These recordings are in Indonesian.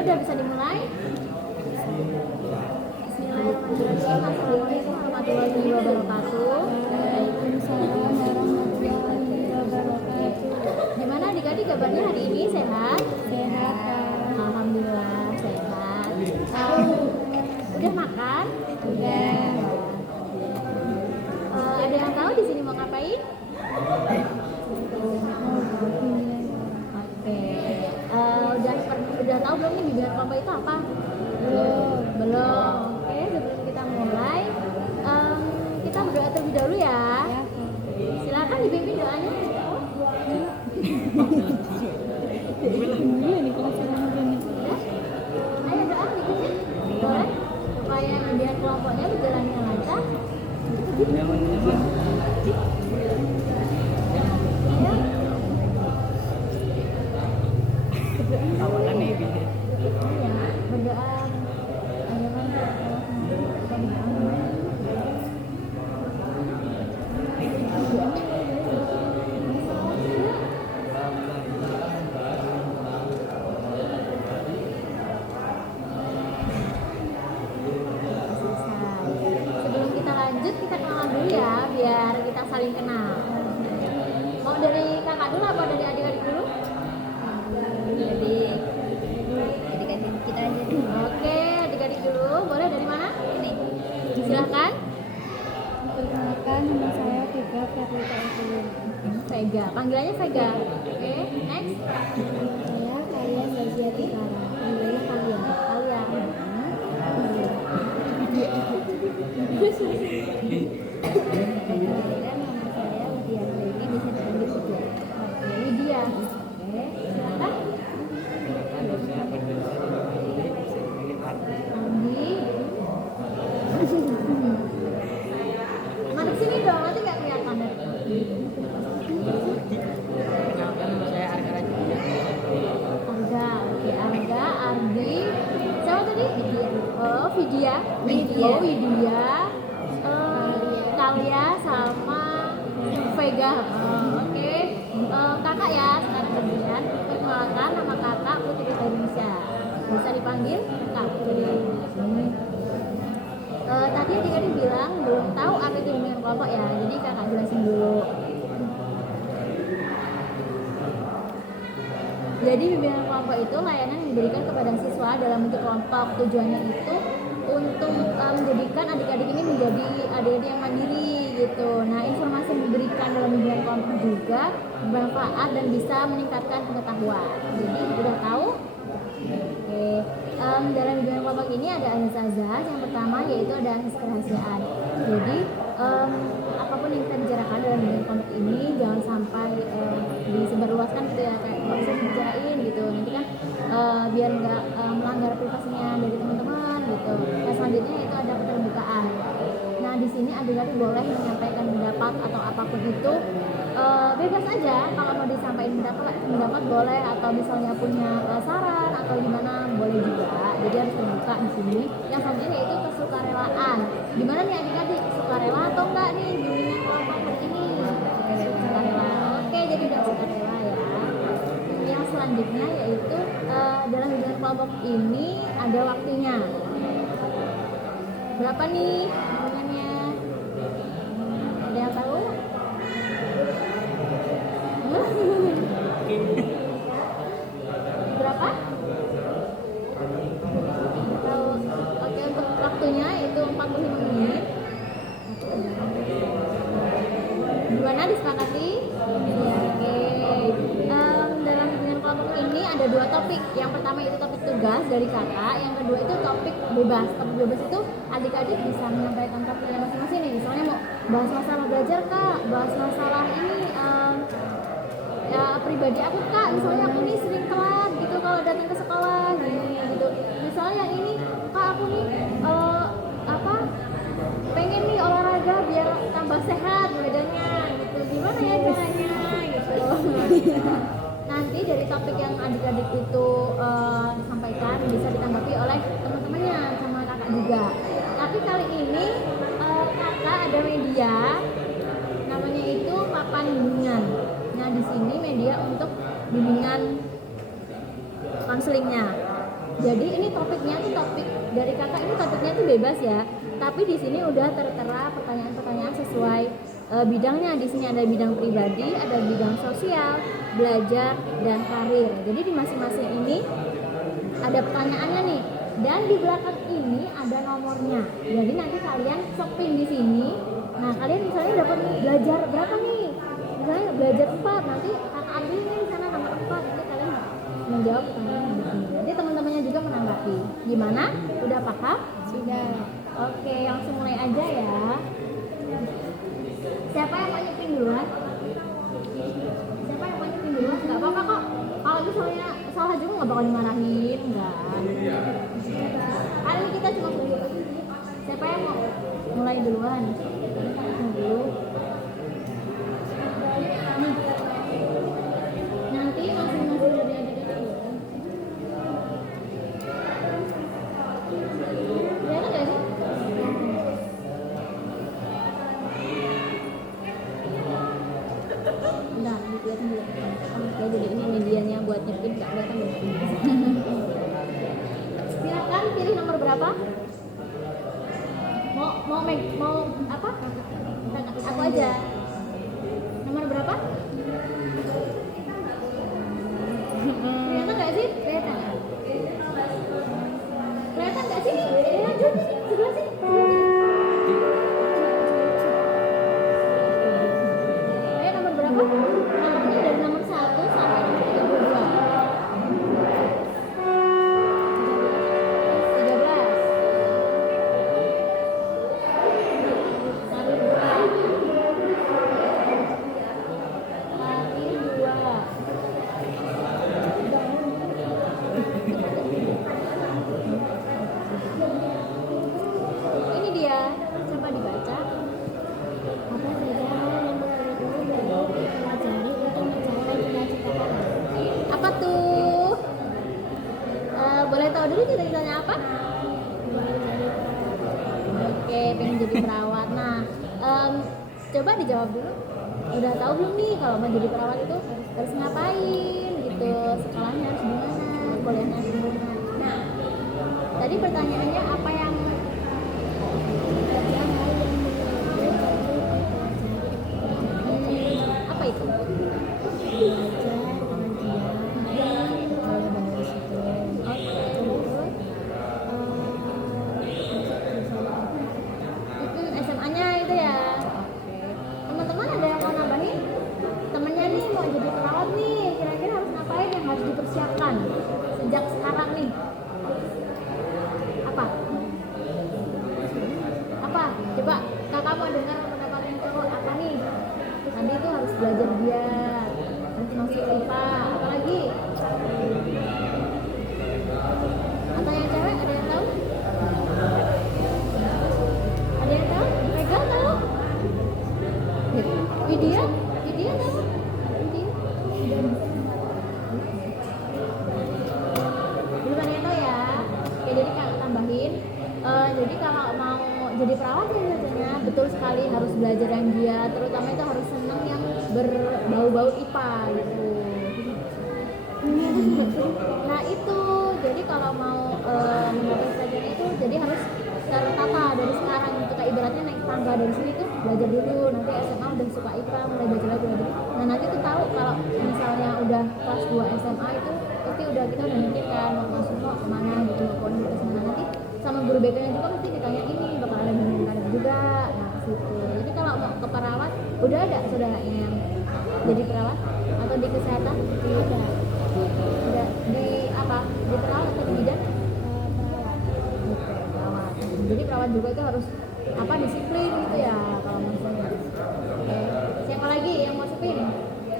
udah bisa dimulai. Bismillahirrahmanirrahim. Assalamualaikum warahmatullahi wabarakatuh. Waalaikumsalam warahmatullahi wabarakatuh. Gimana adik-adik kabarnya hari ini, sehat? Sehat, Kak. Alhamdulillah sehat. Udah makan? Udah. Ada yang tahu di sini mau ngapain? Oke. Udah tahu belum nih bimbingan kelompok itu apa? Belum. Oke, sebelum kita mulai, kita berdoa terlebih dahulu ya. Silakan dipimpin doanya. Ayo doa dipimpin. Boleh? Supaya bimbingan kelompoknya berjalan dengan lancar. Berdoa. Sebelum kita lanjut, kita kenalan dulu ya, biar kita saling kenal. Mau dari kakak dulu apa dari adik-adik dulu? Jadi adik-adik kita aja dulu. Oke, adik-adik dulu. Boleh dari mana? Ini. Silahkan. Perkenalkan, nama saya Vega Ferlita Evelyn. Vega. Panggilannya Vega. Oke, next. Saya Kalian Zazia Tikara. Panggilannya kalian. Kalian. Perkenalkan, nama saya Widya Dewi, bisa dipanggil Widya. Oke, Lydia. Oke, silakan. Andi. Madep sini dong, nanti nggak kelihatan. Arga, oke, Arga, Ardi. Siapa tadi? Oh, Vidya. Oh, Widya. Talia sama Vega. Oke. Kakak ya, sekarang kemudian perkenalkan nama kakak Putri Indonesia. Bisa dipanggil Kak. Tadi adik-adik bilang belum tahu apa itu bimbingan kelompok ya, jadi kakak jelasin dulu. Jadi bimbingan kelompok itu layanan yang diberikan kepada siswa dalam bentuk kelompok. Tujuannya itu untuk menjadikan adik-adik ini menjadi adik-adik yang mandiri gitu. Nah, informasi yang diberikan dalam bimbingan kelompok juga bermanfaat dan bisa meningkatkan pengetahuan. Jadi udah tahu? Oke. Dalam bimbingan kelompok ini ada azas-azas. Yang pertama yaitu ada asas kerahasiaan. Jadi apapun yang kita bicarakan dalam bimbingan kelompok ini jangan sampai disebarluaskan gitu ya, kayak nggak bisa dibicarain gitu. Nanti kan biar nggak melanggar privasinya dari teman-teman gitu. Nah, selanjutnya itu ada keterbukaan. Nah, di sini adik-adik boleh menyampaikan pendapat atau apapun itu bebas aja. Kalau mau disampaikan pendapat boleh, atau misalnya punya saran atau gimana boleh juga. Jadi harus terbuka di sini. Yang selanjutnya yaitu kesukarelaan. Gimana nih adik-adik, sukarela atau enggak nih bimbingan kelompok hari ini? Sukarela. Oke, jadi udah sukarela ya. Yang selanjutnya yaitu dalam bimbingan kelompok ini ada waktunya. Berapa nih bimbingannya? Ada yang tahu? Berapa? Tahu. Oke, untuk waktunya itu 45 menit. Gimana, disepakati? Ya, oke. Dalam bimbingan kelompok ini ada dua topik. Yang pertama itu topik tugas dari kakak. Yang kedua itu topik bebas. Topik bebas itu adik-adik bisa menyampaikan topiknya masing-masing nih. Misalnya mau bahas masalah belajar kak, bahas masalah ini ya pribadi aku kak, misalnya aku nih sering telat gitu kalau datang ke sekolah gitu. Misalnya yang ini kak, aku nih pengen nih olahraga biar tambah sehat badannya gitu. Gimana ya caranya gitu. Nanti dari topik yang adik-adik itu sampaikan bisa ditanggapi oleh teman-temannya sama kakak juga. Tapi kali ini kakak ada media namanya itu papan bimbingan. Nah, di sini media untuk bimbingan konselingnya. Jadi ini topiknya tuh topik dari kakak, ini topiknya tuh bebas ya. Tapi di sini udah tertera pertanyaan-pertanyaan sesuai bidangnya. Di sini ada bidang pribadi, ada bidang sosial, belajar, dan karir. Jadi di masing-masing ini ada pertanyaannya nih. Dan di belakang ini ada nomornya. Jadi nanti kalian shopping di sini. Nah, kalian misalnya dapat belajar berapa nih? Misalnya belajar 4, nanti kakak ambil nih di sana nomor 4. Nanti kalian menjawab pertanyaan di sini. Nanti teman-temannya juga menanggapi. Gimana? Udah paham? Sudah. Oke, langsung mulai aja ya. Siapa yang mau nyepin duluan? Siapa yang mau nyepin duluan? Gak apa-apa kok. Kalau misalnya salah juga nggak bakal dimarahin, enggak. Hari ini kita cuma berdua. Siapa yang mau mulai duluan? Dulu. Nih. Nanti masing-masing dari adik-adik duluan. Kelihatan nggak sih? Bentar, dilihatin dulu. Oke, jadi ini medianya buat nyepin, nggak kelihatan dulu. Silakan pilih nomor berapa? Mau apa? Aku aja. Nomor berapa? Kelihatan nggak sih? Kelihatan. Kelihatan nggak sih? Kelihatan. Sebelah sini. Ayo nomor berapa? Nomornya dari nomor 1 sampai nomor 32. 13. Ini dia, coba dibaca. Apa saja hal yang perlu dipelajari untuk mencapai cita-cita kamu? Apa tuh? Boleh tahu dulu cita-citanya apa? Oke, pengen jadi perawat. Nah, coba dijawab dulu. Udah tahu belum nih kalau mau jadi perawat itu harus ngapain gitu? Sekolahnya harus gimana? Kuliahnya harus gimana? Nah, tadi pertanyaannya apa yang Saja hal yang perlu dipelajari. apa itu? Belajar kemudian kalau dari situ Oke, SMA-nya itu ya. Teman-teman ada yang mau nambahin? Temennya nih mau jadi perawat nih, kira-kira harus ngapain yang harus dipersiapkan sejak sekarang nih? Apa? Apa? Coba kakak mau dengar pendapat yang cowok apa nih? Nanti itu harus belajar biar nanti masuk IPA, apalagi? Atau yang cewek ada yang tahu? Ada yang tahu? Mereka tahu? Widya? Widya tahu? Widya? Belum ada yang tahu ya? Oke, jadi kalau tambahin, jadi kalau mau jadi perawat ya biasanya betul sekali harus belajar yang giat, terutama itu harus senang yang berbau-bau IPA gitu. Nah itu, jadi kalau mau mendapatkan pelajaran itu, jadi harus tertata dari sekarang. Untuk kayak ibaratnya naik tangga dari sini tuh belajar dulu, nanti SMA udah suka IPA mulai belajar lagi. Nah nanti tuh tahu kalau misalnya udah kelas 2 SMA itu pasti udah kita udah mikir kan mau masuk mau kemana gitu, mau kuliah ke mana nanti sama guru BK-nya juga pasti ditanya ini bakal ada bimbingan karir juga. Nah ke situ. Jadi kalau mau ke perawat udah ada saudaranya yang jadi perawat atau di kesehatan? Udah di apa? Di perawat atau di bidan? Oke, perawat. Jadi perawat juga itu harus apa disiplin gitu ya kalau misalnya. Oke. Siapa lagi yang mau sepin?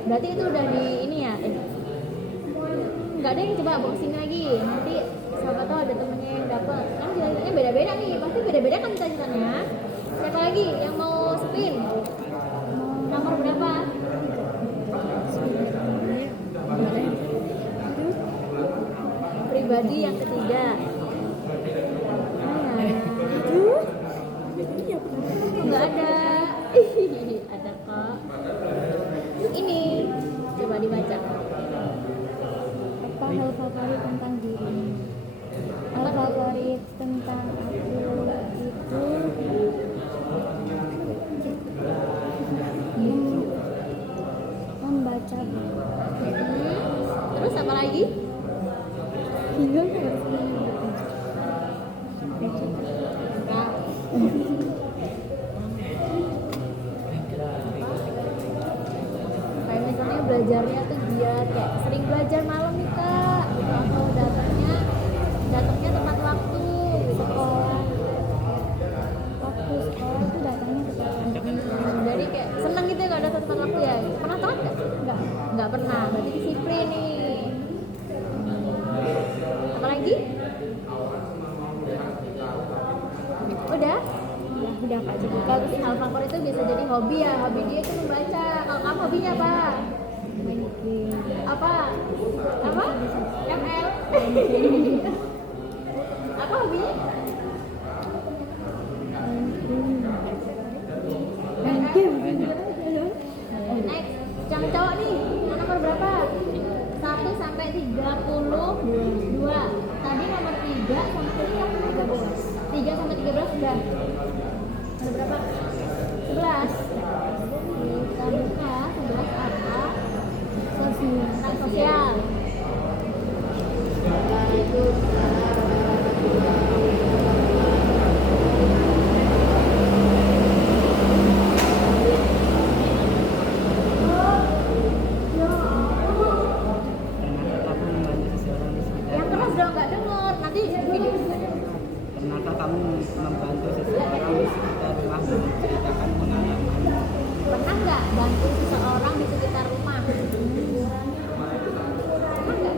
Berarti itu udah di ini ya. Nggak ada yang coba boxing lagi. Nanti siapa tahu ada temennya yang dapat. Kan cita-citanya beda-beda nih. Pasti beda-beda kan cita-citanya. Siapa lagi yang mau spin? Nomor berapa? Pribadi yang ketiga. Nggak ada. Ada kok. Ini coba dibaca. Apa hal favorit tentang diri? favorit tentang aku itu membaca buku. Terus apa lagi? Bingung harus membaca. Nah, kayak misalnya belajarnya tuh giat, kayak sering belajar malam nih kak, gitu. Atau datangnya tepat waktu gitu. Sekolah waktu sekolah itu datangnya tepat waktu. Jadi kayak seneng gitu ya kalau ada tepat waktu ya. Pernah telat nggak? Nggak pernah, berarti disiplin nih. Apa lagi? Udah? Udah Kak, jadi Bagus, hal favorit itu bisa jadi hobi ya. Hobi dia itu membaca. Kalau kamu hobinya apa? main game. Apa? ML? Apa hobinya? Main game. Next, yang cowok nih, nomor berapa? 1 sampai 32. Tadi nomor 3 sama 13. 3 sampai 13 sudah. Ada berapa? 11. Kita buka 11 apa? Tentang sosial. Yang keras dong, nggak denger. Nanti video. Pernahkah kamu membantu seseorang di sekitar rumah menceritakan pengalaman? Pernah nggak bantu seseorang di sekitar rumah? Pernah nggak?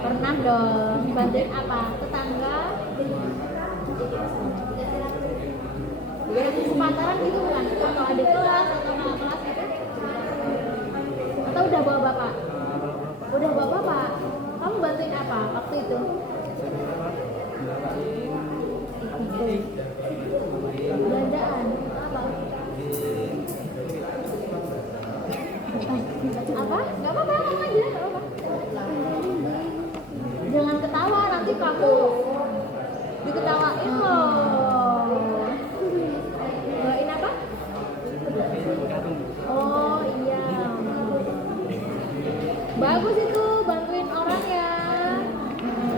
Pernah dong. Bantuin apa? Tetangga? Sepantaran gitu bukan? Atau adik kelas atau kakak kelas gitu? Atau udah bawa bapak? Udah bawa bapak? Kamu bantuin apa waktu itu? Belanjaan apa? Apa? Gak apa-apa, ngomong aja, gak apa-apa. Jangan ketawa, nanti kamu diketawain loh. Bawain apa? Oh iya. Bagus itu, bantuin orang ya.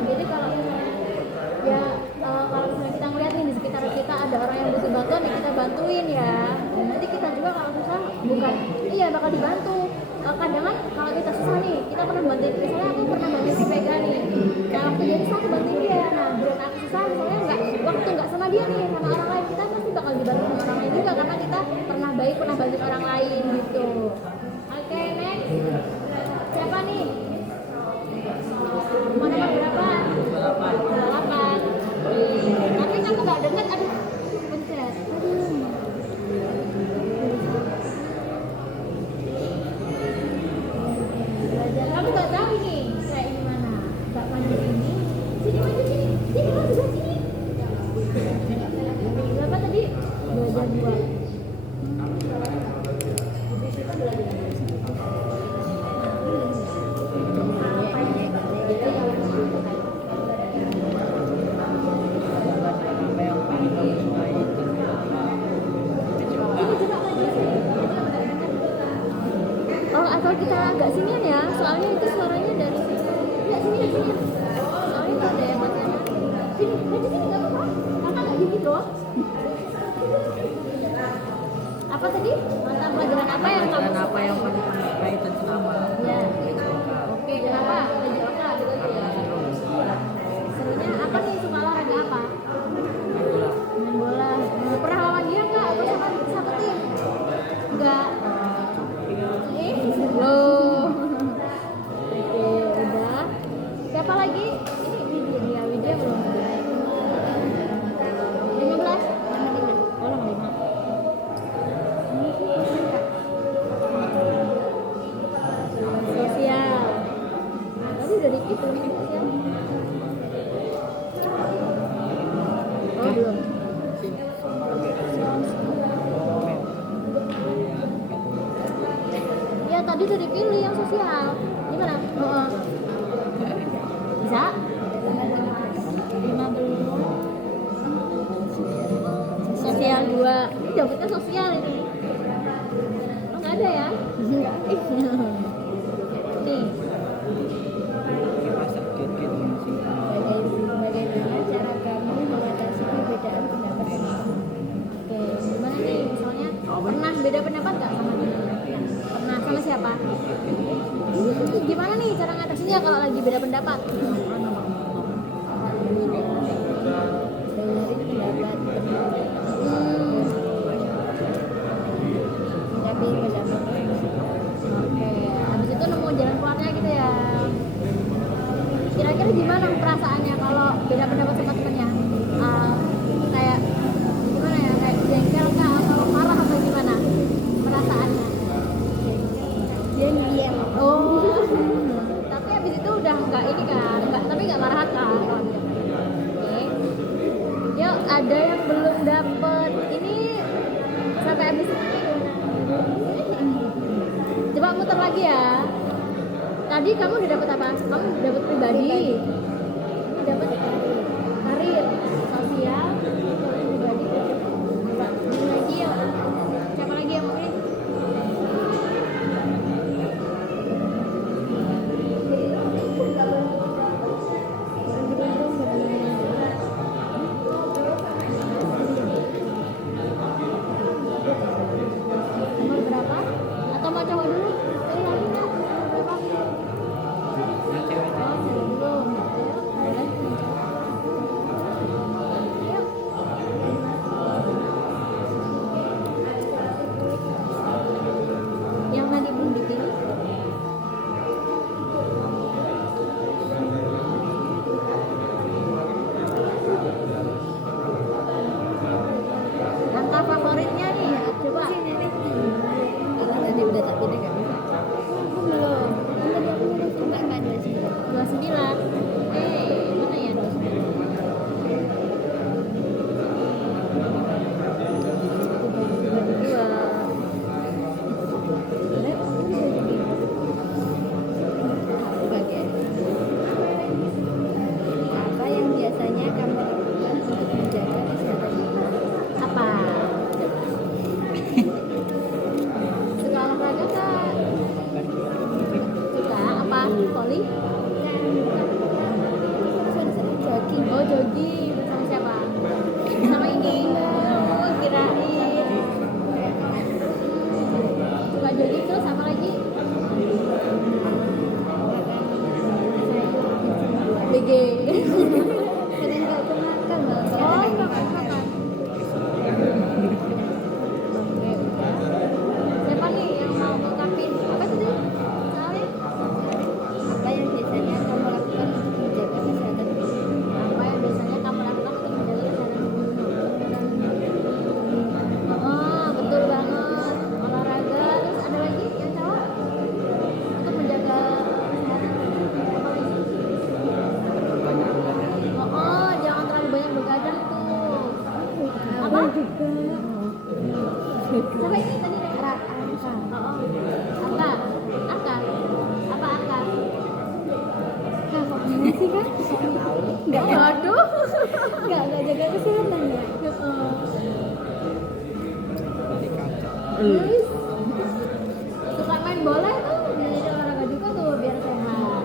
Jadi kalau misalnya ya kalau misalnya kita ngeliat nih di sekitar kita ada orang yang butuh bantuan ya kita bantuin ya. Dan nanti kita juga kalau susah bukan bakal dibantu. Kadang kan kalau kita susah nih kita pernah bantuin, misalnya aku pernah bantuin si Vega nih. Nah waktu jadi susah aku bantuin dia. Nah bila aku susah misalnya waktu nggak sama dia nih sama orang lain, kita pasti bakal dibantu sama orang lain juga karena kita pernah baik, pernah bantuin orang lain gitu. Oke, next. Siapa nih? Mau nomor berapa? 28. Tapi kamu nggak deket, aduh, pencet. Belajar. Kamu nggak tahu ini kayak gimana? Nggak maju sini, sini maju sini, sini maju sini. Berapa tadi? Belajar 2. Oh, atau kita agak sinian ya, soalnya itu suaranya dari sini. Enggak, sini. Soalnya itu ada yang matanya. Sini, maju sini, nggak apa-apa. Kakak nggak gini loh. Apa tadi? Mata pelajaran apa yang kamu Pelajaran apa sukai? yang paling kamu sukai tentang apa? Ya. Oke, kenapa? Belajar apa? Gitu ya. Serunya apa nih? Suka olahraga apa? Main bola. Pernah lawan dia nggak? Atau sama satu tim? Enggak. Loh. Oke, udah. Siapa lagi? Ini Widya belum. 15? Oh, 5. Sosial. Tadi udah dikit belum sosial. Oh, belum. Ya tadi udah dipilih yang sosial. Gimana? Nih, Rasa gitu sih. Bagaimana cara kamu mengatasi perbedaan pendapat ini? oke, gimana nih? Misalnya pernah beda pendapat nggak sama dia? Pernah sama siapa? Gimana nih cara ngatasinnya kalau lagi beda pendapat? Dengerin pendapat Hmm, tapi pendapat oke, habis itu nemu jalan keluarnya gitu ya. Kira-kira gimana perasaannya kalau beda pendapat sama temennya? Kayak gimana ya? Kayak jengkel kah atau marah atau gimana perasaannya? dia diam. Oh, tapi habis itu udah nggak ini kan? Tapi nggak marah kan? Kalau beda pendapat. Oke. Yuk, ada yang belum dapet ini sampai habis ini. Coba muter lagi ya. Tadi kamu udah dapet apa? Kamu dapet pribadi. Ini dapet karir, sosial, pribadi. Ini lagi ya. Siapa lagi yang mau ini? Nomor berapa? Atau mau cowok dulu? Nomor berapa? Yang cewek Oh, cewek dulu. Boleh. Yuk. Yang tadi belum dipilih. Angka favoritnya nih, coba. Tadi udah tak pilih kan? Belum. Cuma kan 29. Mana ya 29? Apa yang biasanya kamu lakukan untuk menjaga kesehatan ibu? Apa? Suka olahraga kak? Suka apa? Voli? Jogging. Oh, jogging sama siapa? Sama ini. Oh, kirain. Suka jogging terus apa lagi? BG. Kadang nggak kemakan loh. Oh, nggak makan. Oke, udah. Siapa nih yang mau ngungkapin? Apa tadi? Kenalin. Apa yang biasanya kamu lakukan untuk menjaga kesehatan ibu? Apa yang biasanya kamu lakukan untuk menjaga kesehatan ibu? Oh, betul banget. Olahraga. Terus ada lagi yang cowok? Untuk menjaga kesehatan. Apa lagi? Oh, jangan terlalu banyak begadang tuh. Apa? Siapa ini tadi? Angka. Oh, angka. Angka. Apa angka? Nah, kok gini sih kan? Enggak. Waduh. Nggak jaga kesehatan ya? dari kaca. Terus suka main bola tuh jadi olahraga juga tuh biar sehat.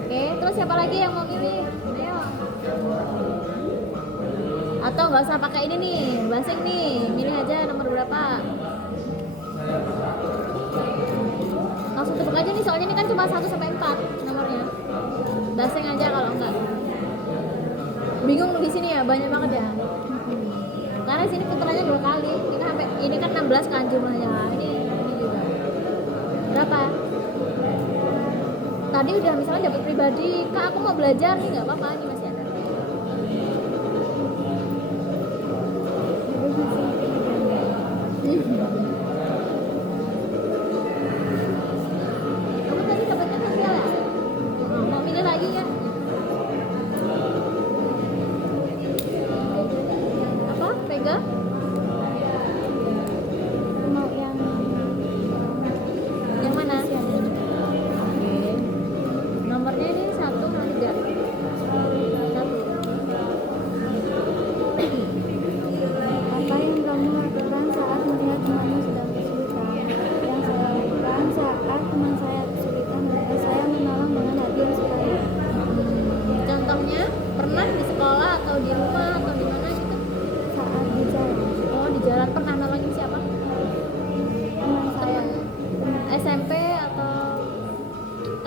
Oke, terus siapa lagi yang mau milih? Ayo. Atau nggak usah pakai ini nih, basing nih, milih aja nomor berapa. Langsung tebak aja nih, soalnya ini kan cuma 1 sampai 4 nomornya. Basing aja kalau enggak. Bingung di sini ya, banyak banget ya. Karena sini puterannya 2 kali. Ini kan 16 kan jumlahnya. Ini juga. Berapa? Tadi udah misalnya dapat pribadi, Kak aku mau belajar nih, nggak apa-apa, ini masih ada. Kamu tadi dapatnya sosial ya? Mau milih lagi ya? Apa? Vega? Mau yang Yang mana? Oke. Nomornya ini 1 sama 3.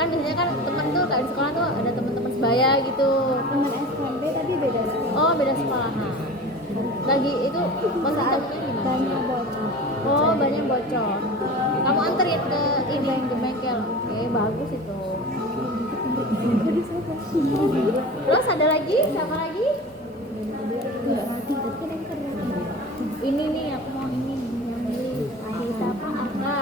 kan biasanya kan teman tuh kayak di sekolah tuh ada teman-teman sebaya gitu. Teman SMP tapi beda sekolah. Oh beda sekolah. Nah, lagi itu maksudnya Banyak bocor. oh banyak bocor. Kamu anterin ke ini ke bengkel. Oke bagus itu. Terus ada lagi siapa lagi? Enggak mati tapi kan yang keren. Ini nih aku mau ini yang milih. Adik siapa? Arka.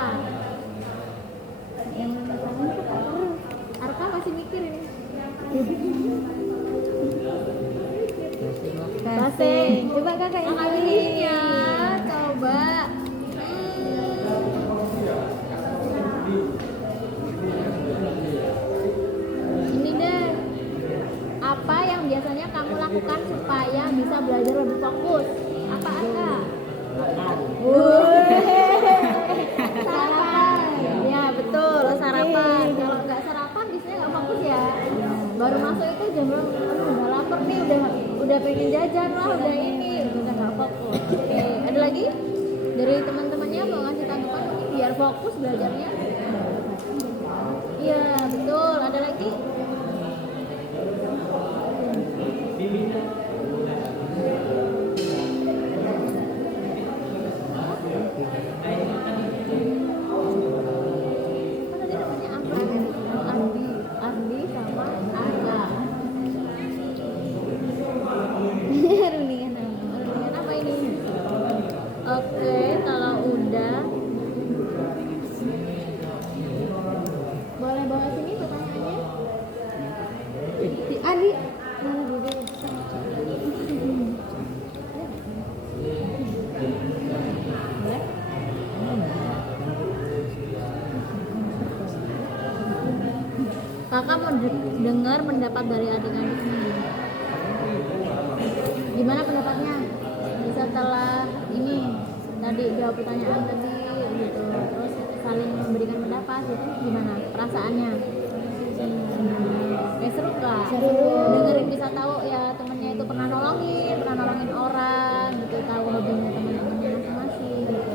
Yang pertama itu terus. Arka masih mikir ini. Kasih. Coba kakak yang Kakak pilih. pilihnya, coba. Ini deh. Apa yang biasanya kamu lakukan supaya bisa belajar lebih fokus? Apa Arka? Sarapan. Ya betul, sarapan. Kalau nggak sarapan biasanya nggak fokus ya. Baru masuk itu jam berapa? Aduh, udah lapar nih, udah pengen jajan lah, udah ini, udah nggak fokus. Oke, ada lagi dari teman-temannya mau ngasih tanggapan mungkin biar fokus belajarnya? Iya betul. Ada lagi? Apa tadi namanya Ardi? Oh, Ardi sama Arka. Rundingan apa ini? Oke, kalau udah boleh bawa sini pertanyaannya. Si Adi mana dulu? Boleh? Kakak mau dengar pendapat dari adik-adik ini. Gimana pendapatnya? Setelah ini tadi jawab pertanyaan tadi gitu, terus saling memberikan pendapat gitu, gimana perasaannya? Kayak seru gak? Dengerin bisa tahu ya temennya itu pernah nolongin orang gitu, tahu hobinya teman-temannya masing-masing gitu.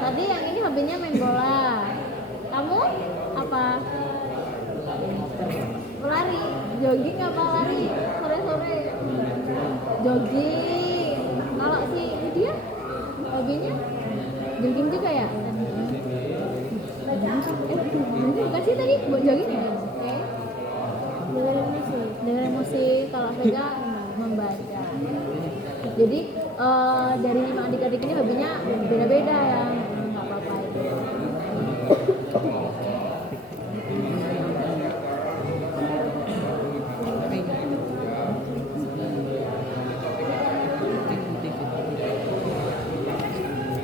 Tadi yang ini hobinya main bola. Kamu apa? Lari, jogging apa lari sore-sore? Jogging. Kalau si dia hobinya jogging juga ya? Bukan sih tadi buat jogging ya? Oke. Dengerin musik. Kalau Vega membaca. Jadi dari 5 adik-adik ini hobinya beda-beda ya. Nggak apa-apa itu.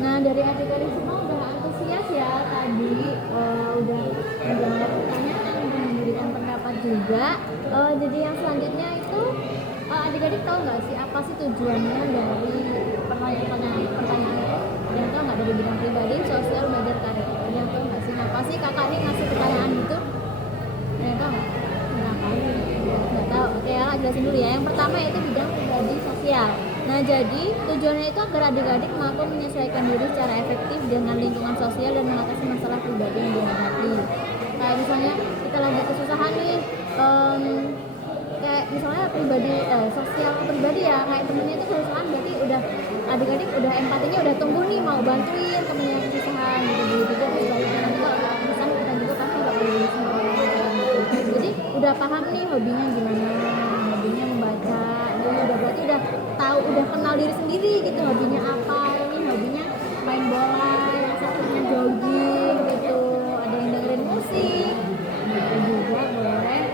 Nah dari adik-adik semua udah antusias ya tadi, udah menjawab pertanyaan, udah memberikan pendapat juga. Jadi yang selanjutnya itu adik-adik tahu nggak sih apa sih tujuannya dari pertanyaan itu? Ada yang tahu nggak dari bidang pribadi, sosial, belajar karir? Ada yang tahu nggak sih apa sih kakak ini ngasih pertanyaan gitu? Ada yang tahu nggak? Nggak tahu. Oke ya, jelasin dulu ya. Yang pertama yaitu bidang pribadi sosial. Nah, jadi tujuannya itu agar adik-adik mampu menyesuaikan diri secara efektif dengan lingkungan sosial dan mengatasi masalah pribadi yang dihadapi. Kayak misalnya kita lagi kesusahan nih, kayak misalnya pribadi sosial pribadi ya, kayak temennya itu kesusahan, berarti udah adik-adik udah empatinya udah tumbuh nih, mau bantuin temennya yang kesusahan gitu juga sebaliknya. Nanti kalau kesusahan kita juga pasti nggak peduli sama orang lain gitu. Jadi udah paham nih hobinya gimana, hobinya membaca, dia udah berarti udah tahu, udah kenal diri sendiri gitu, hobinya apa, ini hobinya main bola, yang satunya jogging gitu, ada yang dengerin musik gitu juga boleh.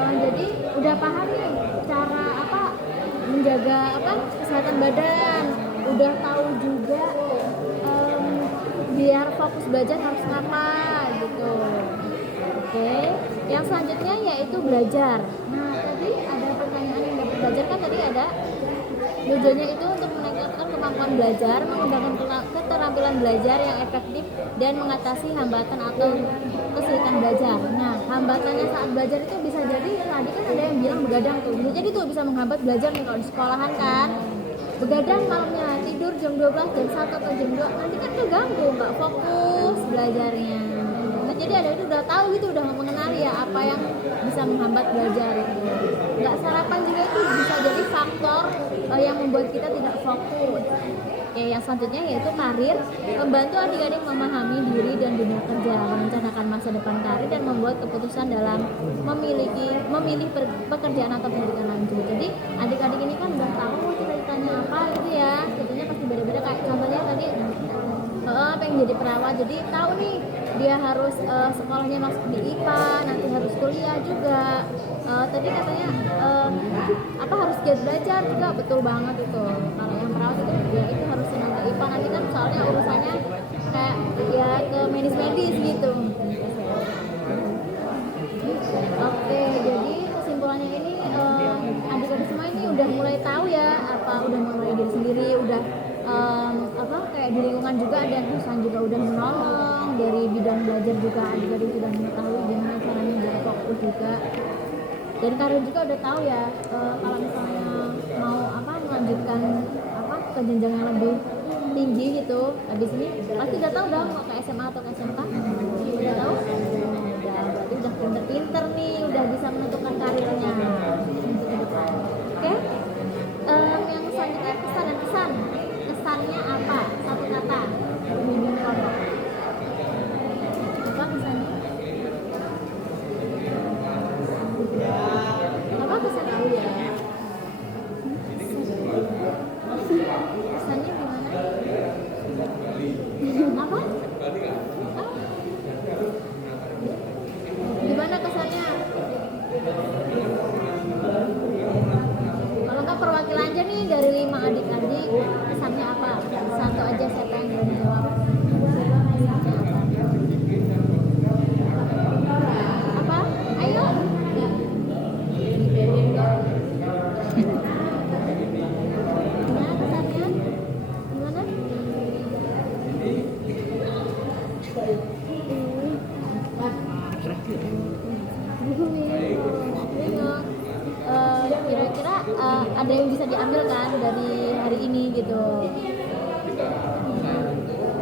Jadi udah paham nih cara apa menjaga apa kesehatan badan, udah tahu juga biar fokus belajar harus ngapa gitu. Oke, yang selanjutnya yaitu belajar. Nah tadi ada pertanyaan yang dapat belajar kan, tadi ada tujuannya itu untuk meningkatkan kemampuan belajar, mengembangkan keterampilan belajar yang efektif dan mengatasi hambatan atau kesulitan belajar. Nah, hambatannya saat belajar itu bisa jadi tadi kan ada yang bilang begadang tuh. Bisa jadi tuh bisa menghambat belajar nih kalau di sekolahan kan. Begadang malamnya, tidur jam 12, jam 1 atau jam 2, nanti kan keganggu, nggak fokus belajarnya. Nanti jadi adik itu udah tahu gitu, udah mengenali ya apa yang bisa menghambat belajar gitu. Nggak sarapan juga itu bisa jadi faktor yang membuat kita tidak fokus. Oke, yang selanjutnya yaitu karir, membantu adik-adik memahami diri dan dunia kerja, merencanakan masa depan karir dan membuat keputusan dalam memilih pekerjaan atau pendidikan lanjut. Jadi adik-adik ini kan udah tahu cita-citanya apa gitu ya, tentunya pasti beda-beda. Kayak contohnya tadi pengen jadi perawat, jadi tahu nih dia harus sekolahnya masuk di IPA, nanti harus kuliah juga. Tadi katanya harus giat belajar juga, betul banget itu. Kalau yang perawat itu ya itu harus senang ke IPA, nanti kan soalnya urusannya kayak ya ke medis gitu. Oke, jadi kesimpulannya ini adik-adik semua ini udah mulai tahu ya udah mulai diri sendiri, udah kayak di lingkungan juga ada dosen juga udah menolong, dari bidang belajar juga adik-adik sudah mengetahui gimana caranya menjaga fokus juga, dan karir juga udah tahu ya kalau misalnya mau melanjutkan ke jenjang yang lebih tinggi gitu, habis ini pasti udah tahu dong mau ke SMA atau ke SMK, udah tahu, udah berarti udah pinter-pinter nih, udah bisa menentukan karirnya untuk ke depan. Oke. Yang selanjutnya pesan dan kesan. Kesannya apa? Satu kata. Bimbing kelompok. Apa kesannya? Apa kesannya? Kesannya gimana? Apa? Gimana kesannya? Kalau nggak perwakilan aja nih dari 5 adik-adik, kesannya apa? Satu aja saya pengen jawab. Kesannya apa? Ayo. Gimana kesannya? Gimana? Bingung. Kira-kira ada yang bisa diambil kan dari hari ini gitu.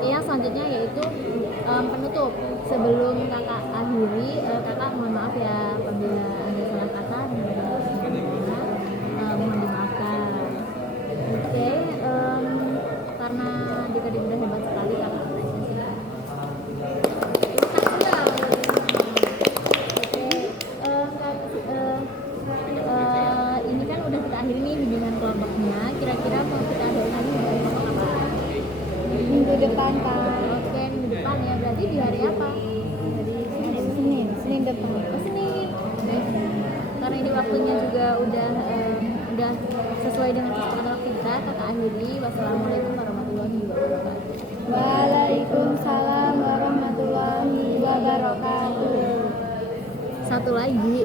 Yang selanjutnya yaitu penutup. Sebelum kakak akhiri, kakak mohon maaf ya apabila ada salah kata, mohon dimaafkan. Oke, karena adik-adik udah hebat sekali kakak. Ini kan udah kita akhiri nih bimbingan kelompoknya. Kira-kira mau kita adain lagi bimbingan kelompok apa? Minggu depan Kak. Oke, minggu depan ya. Berarti di hari apa? Senin depan. Oh, Senin. Karena ini waktunya juga udah sesuai dengan kesepakatan kita, kakak akhiri. Wassalamualaikum warahmatullahi wabarakatuh. Waalaikumsalam warahmatullahi wabarakatuh. Satu lagi.